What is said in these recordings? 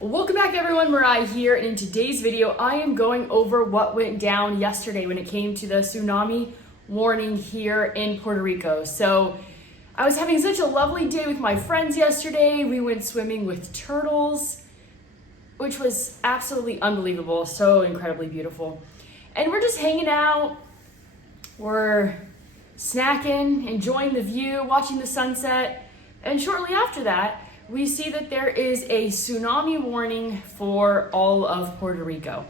Welcome back everyone, Mariah here, and in today's video I am going over what went down yesterday when it came to the tsunami warning here in Puerto Rico. So I was having such a lovely day with my friends yesterday. We went swimming with turtles, which was absolutely unbelievable, so incredibly beautiful. And we're just hanging out, we're snacking, enjoying the view, watching the sunset, and shortly after that we see that there is a tsunami warning for all of Puerto Rico.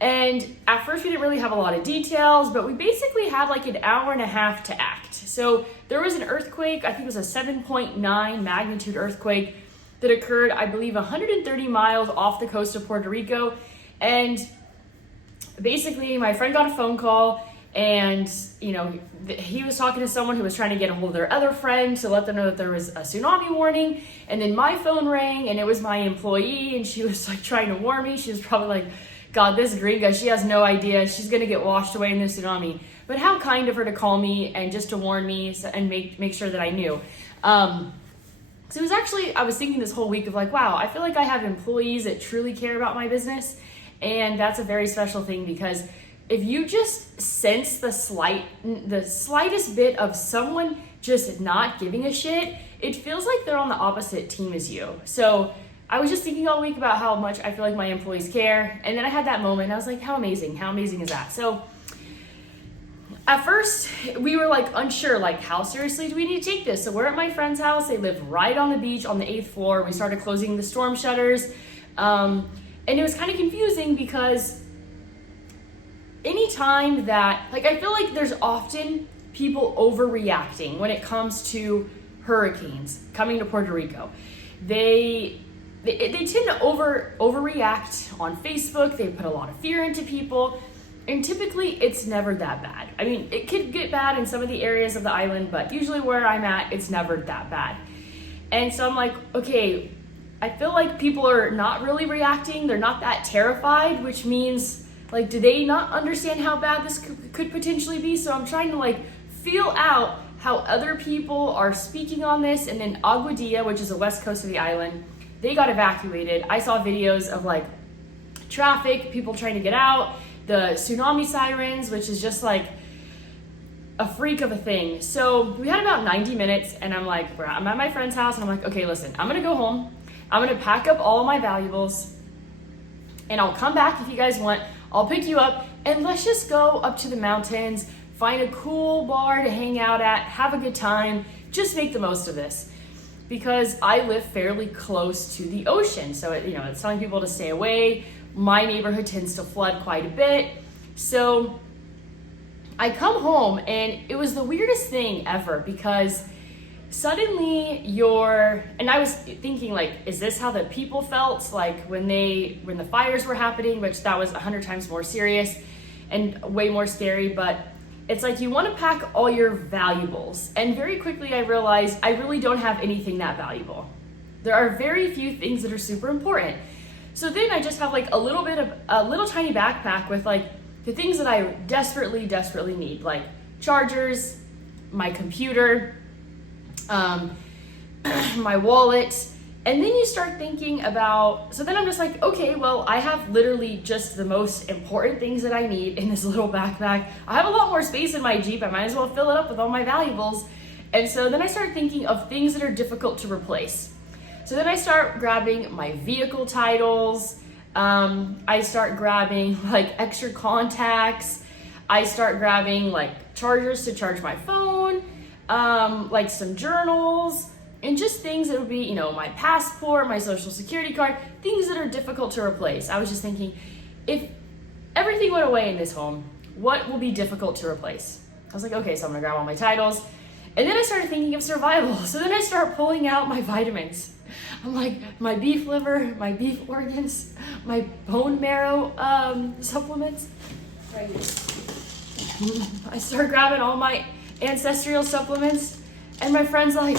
And at first we didn't really have a lot of details, but we basically had like an hour and a half to act. So there was an earthquake, I think it was a 7.9 magnitude earthquake that occurred, I believe, 130 miles off the coast of Puerto Rico. And basically my friend got a phone call, and he was talking to someone who was trying to get a hold of their other friend to let them know that there was a tsunami warning. And then my phone rang, and it was my employee, and she was like trying to warn me. She was probably like, God, this gringa, she has no idea. She's gonna get washed away in the tsunami. But how kind of her to call me and just to warn me and make sure that I knew. So it was actually, I was thinking this whole week of like, wow, I feel like I have employees that truly care about my business. And that's a very special thing, because if you just sense the slightest bit of someone just not giving a shit, it feels like they're on the opposite team as you. So I was just thinking all week about how much I feel like my employees care. And then I had that moment, I was like, how amazing is that? So at first we were like unsure, like how seriously do we need to take this? So we're at my friend's house. They live right on the beach on the 8th floor. We started closing the storm shutters. And it was kind of confusing because anytime that, like, I feel like there's often people overreacting when it comes to hurricanes coming to Puerto Rico. They tend to overreact on Facebook. They put a lot of fear into people, and typically it's never that bad. I mean, it could get bad in some of the areas of the island, but usually where I'm at, it's never that bad. And so I'm like, okay, I feel like people are not really reacting. They're not that terrified, which means, like, do they not understand how bad this could potentially be? So I'm trying to like feel out how other people are speaking on this. And then Aguadilla, which is the west coast of the island, they got evacuated. I saw videos of like traffic, people trying to get out, the tsunami sirens, which is just like a freak of a thing. So we had about 90 minutes, and I'm at my friend's house, and I'm like, okay, listen, I'm gonna go home. I'm gonna pack up all of my valuables, and I'll come back if you guys want. I'll pick you up, and let's just go up to the mountains, find a cool bar to hang out at, have a good time, just make the most of this. Because I live fairly close to the ocean, so it's telling people to stay away. My neighborhood tends to flood quite a bit. So I come home, and it was the weirdest thing ever, because suddenly and I was thinking, like, is this how the people felt like when the fires were happening, which that was 100 times more serious and way more scary. But it's like you want to pack all your valuables, and very quickly I realized I really don't have anything that valuable. There are very few things that are super important. So then I just have like a little tiny backpack with like the things that I desperately need, like chargers, my computer, my wallet. And then you start thinking about, so then I'm just like, okay, well, I have literally just the most important things that I need in this little backpack. I have a lot more space in my Jeep. I might as well fill it up with all my valuables. And so then I start thinking of things that are difficult to replace. So then I start grabbing my vehicle titles. I start grabbing like extra contacts. I start grabbing like chargers to charge my phone, like some journals, and just things that would be, my passport, my social security card, things that are difficult to replace. I was just thinking, if everything went away in this home, what will be difficult to replace? I was like, okay, so I'm gonna grab all my titles. And then I started thinking of survival. So then I start pulling out my vitamins. I'm like, my beef liver, my beef organs, my bone marrow supplements. Right here. I start grabbing all my ancestral supplements, and my friend's like,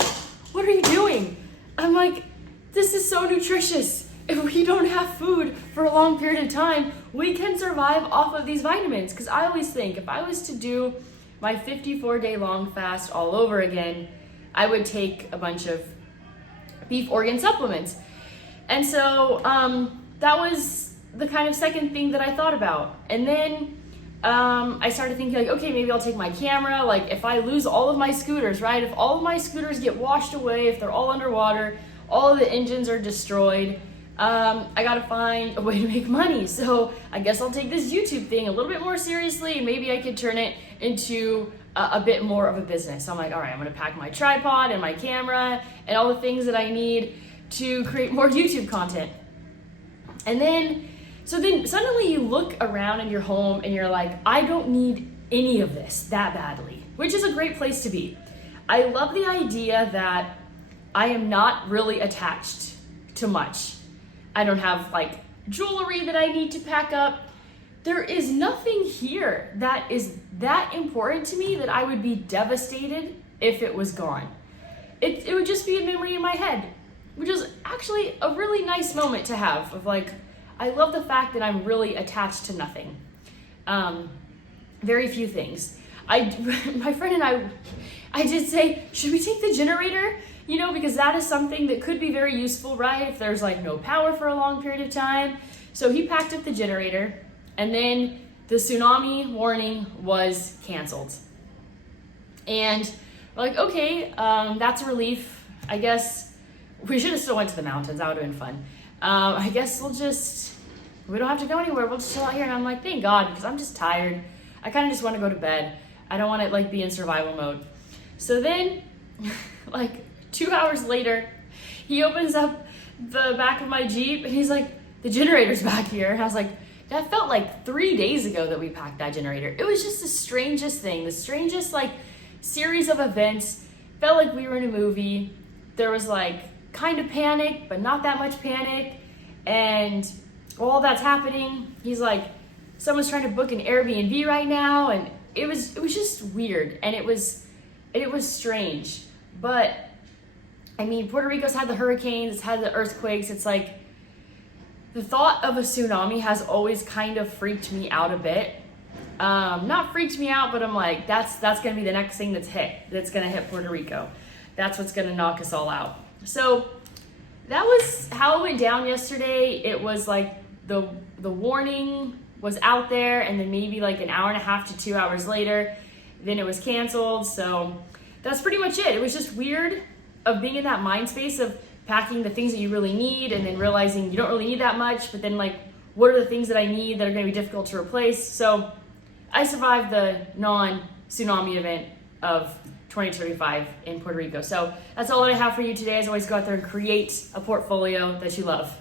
what are you doing? I'm like, this is so nutritious. If we don't have food for a long period of time, we can survive off of these vitamins. Because I always think if I was to do my 54-day long fast all over again, I would take a bunch of beef organ supplements. And so that was the kind of second thing that I thought about. And then I started thinking like, okay, maybe I'll take my camera. Like if I lose all of my scooters, right? If all of my scooters get washed away, if they're all underwater, all of the engines are destroyed, I gotta find a way to make money. So I guess I'll take this YouTube thing a little bit more seriously, and maybe I could turn it into a bit more of a business. So I'm like, all right, I'm gonna pack my tripod and my camera and all the things that I need to create more YouTube content. And then suddenly you look around in your home and you're like, I don't need any of this that badly, which is a great place to be. I love the idea that I am not really attached to much. I don't have like jewelry that I need to pack up. There is nothing here that is that important to me that I would be devastated if it was gone. It would just be a memory in my head, which is actually a really nice moment to have of like, I love the fact that I'm really attached to nothing. Very few things. My friend and I did say, should we take the generator? You know, because that is something that could be very useful, right? If there's like no power for a long period of time. So he packed up the generator, and then the tsunami warning was canceled. And we're like, okay, that's a relief. I guess we should have still went to the mountains. That would have been fun. I guess we don't have to go anywhere. We'll just chill out here. And I'm like, thank God, because I'm just tired. I kind of just want to go to bed. I don't want to like be in survival mode. So then, like 2 hours later, he opens up the back of my Jeep and he's like, the generator's back here. And I was like, that felt like 3 days ago that we packed that generator. It was just the strangest thing, the strangest like series of events. Felt like we were in a movie. There was like kind of panic, but not that much panic. And while that's happening, he's like, someone's trying to book an Airbnb right now. And it was just weird. And it was strange. But I mean, Puerto Rico's had the hurricanes, it's had the earthquakes. It's like the thought of a tsunami has always kind of freaked me out a bit. Not freaked me out, but I'm like, that's gonna be the next thing that's gonna hit Puerto Rico. That's what's gonna knock us all out. So that was how it went down yesterday. It was like the warning was out there, and then maybe like an hour and a half to 2 hours later, then it was canceled. So that's pretty much it. It was just weird of being in that mind space of packing the things that you really need and then realizing you don't really need that much, but then like, what are the things that I need that are gonna be difficult to replace? So I survived the non-tsunami event of 2025 in Puerto Rico. So that's all that I have for you today. As always, go out there and create a portfolio that you love.